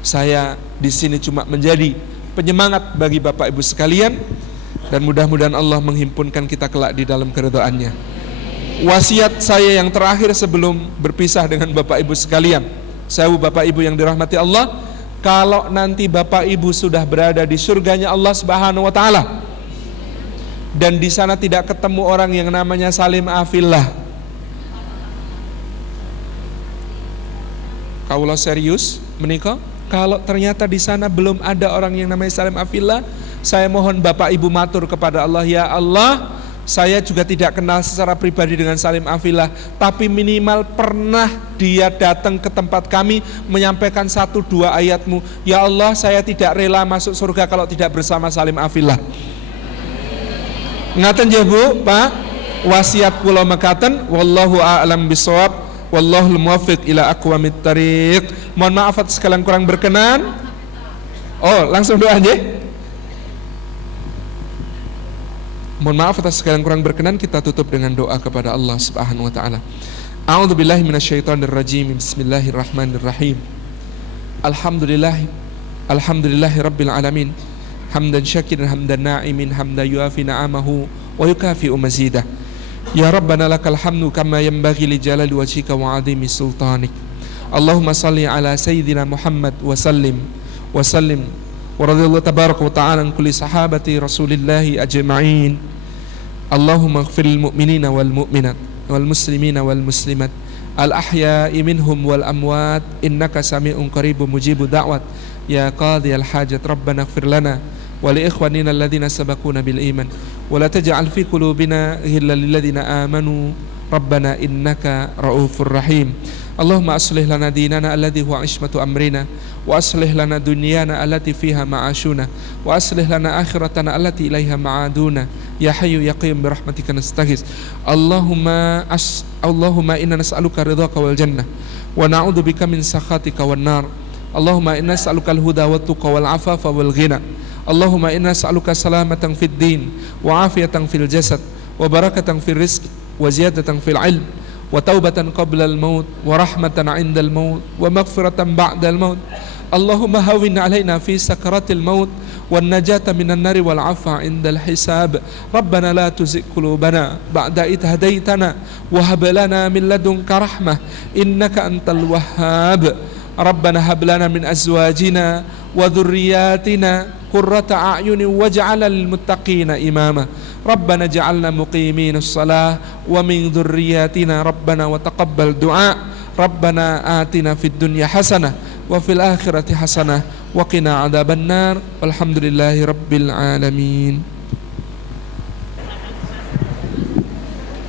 Saya di sini cuma menjadi penyemangat bagi Bapak Ibu sekalian, dan mudah-mudahan Allah menghimpunkan kita kelak di dalam keridhaannya. Wasiat saya yang terakhir sebelum berpisah dengan Bapak Ibu sekalian, saya Bapak Ibu yang dirahmati Allah, kalau nanti Bapak Ibu sudah berada di surganya Allah Subhanahu wa ta'ala, dan di sana tidak ketemu orang yang namanya Salim Afillah, kaulah serius menikah. Kalau ternyata di sana belum ada orang yang namanya Salim Afillah, saya mohon Bapak Ibu matur kepada Allah, ya Allah, saya juga tidak kenal secara pribadi dengan Salim Afillah, tapi minimal pernah dia datang ke tempat kami menyampaikan 1-2 ayat-Mu. Ya Allah, saya tidak rela masuk surga kalau tidak bersama Salim Afillah. Ngaten ya Bu, Pak, wasiat kula mekaten, wallahu a'lam bishawab, wallahul muwaffiq ila aqwamit thariq. Mohon maaf atas sekalian kurang berkenan. Oh, langsung doa aja. Mohon maaf atas segala yang kurang berkenan, kita tutup dengan doa kepada Allah Subhanahu wa taala. A'udzubillahi minasyaitonir rajim. Bismillahirrahmanirrahim. Alhamdulillahi rabbil alamin. Hamdan syakiran hamdan na'imin hamdan yuafi na'amahu wa yukafi'u mazidah. Ya Rabbana lakal hamdu kama yanbaghi li jalali wajhika wa 'azimi sultanik. Allahumma salli ala sayyidina Muhammad wa sallim wa radhiyallahu tabaraka wa ta'ala an kulli sahabati rasulillahi ajma'in. Allahumma ighfir lil mu'minina wal mu'minat wal muslimina wal muslimat al ahya'i minhum wal amwat innaka sami'un qaribun mujibud da'wat ya qadhiyal hajat. Rabbana ighfir lana wa li ikhwanina alladhina sabaquna bil iman wa la taj'al fi qulubina ghillan lil ladzina amanu Rabbana innaka ra'ufur rahim. Allahumma aslih lana dinana alladhi huwa ismatu amrina wa aslih lana dunyana allati fiha ma'ashuna wa aslih lana akhiratana allati ilaiha ma'aduna ya hayyu ya qayyum bi rahmatika nastaghis. Allahumma inna nas'aluka ridhaka wal jannah wa na'udzubika min sakhatika wan nar. Allahumma inna nas'aluka al huda wat tuqa wal afafa wal ghina. Allahumma inna nas'aluka salamatan fid din wa afiyatan fil jasad wa barakatan fil rizq wa ziyadatan fil ilm wa taubatan qabla al maut wa rahmatan 'inda al maut wa maghfiratan ba'da al maut. Allahumma hawwin 'alaina fi sakaratil maut wan najata minan nari wal 'afwa 'indal hisab. Rabbana la tuzigh qulubana ba'da idh hadaitana wa hab lana min ladunka rahmah innaka antal wahhab. Rabbana hab lana min azwajina wa dhurriyyatina qurrata a'yunin waj'alna lil muttaqina imama. Rabbana ja'alna muqiminus shalah wa min dhurriyyatina rabbana wa taqabbal du'a. Rabbana atina fid dunya hasanah wa fil akhirati hasanah wa qina adzabannar. Walhamdulillahi rabbil alamin.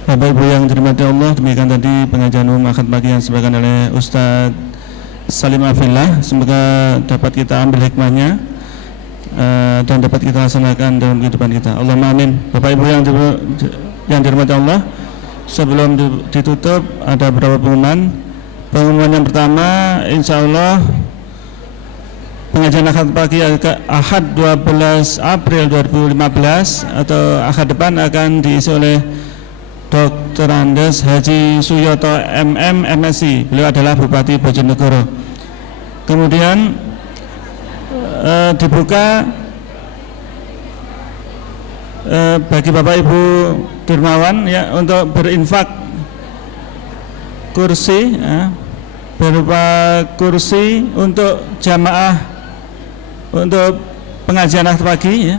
Bapak Ibu yang dirahmati Allah, demikian tadi pengajian umum akad pagi yang disampaikan oleh Ustadz Salim Afillah. Semoga dapat kita ambil hikmahnya dan dapat kita laksanakan dalam kehidupan kita. Allahumma amin. Bapak Ibu yang dirahmati Allah, sebelum ditutup ada beberapa pengumuman. Pengumuman yang pertama, insya Allah pengajian akad pagi Ahad 12 April 2015 atau Ahad depan akan diisi oleh Dr. Andes Haji Suyoto MM MSI. Beliau adalah Bupati Bojonegoro. Kemudian dibuka bagi Bapak Ibu dermawan ya untuk berinfak kursi berupa kursi untuk jamaah untuk pengajian akad pagi ya.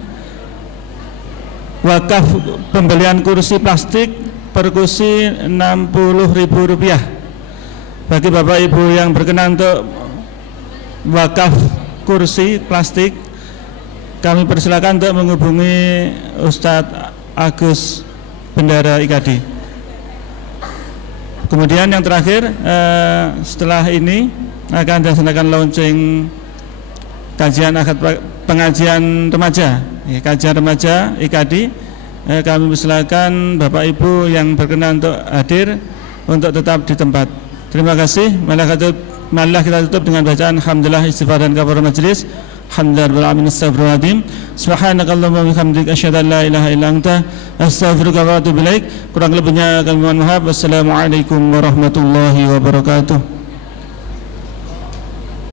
Wakaf pembelian kursi plastik per kursi Rp60.000. Bagi Bapak Ibu yang berkenan untuk wakaf kursi plastik, kami persilakan untuk menghubungi Ustadz Agus Bendara IKD. Kemudian yang terakhir, setelah ini akan dilaksanakan launching kajian pengajian remaja, kajian remaja IKD. Kami persilakan Bapak Ibu yang berkenan untuk hadir untuk tetap di tempat. Terima kasih. Marilah kita tutup dengan bacaan alhamdulillah, istighfar dan kafarat majelis. Alhamdulillah rabbil alamin, astaghfirullahaladzim. Subhanakallahumma wa bihamdika asyhadu an la ilaha illa anta astaghfiruka wa atubu ilaik. Kurang lebihnya kami mohon maaf. Wassalamualaikum warahmatullahi wabarakatuh.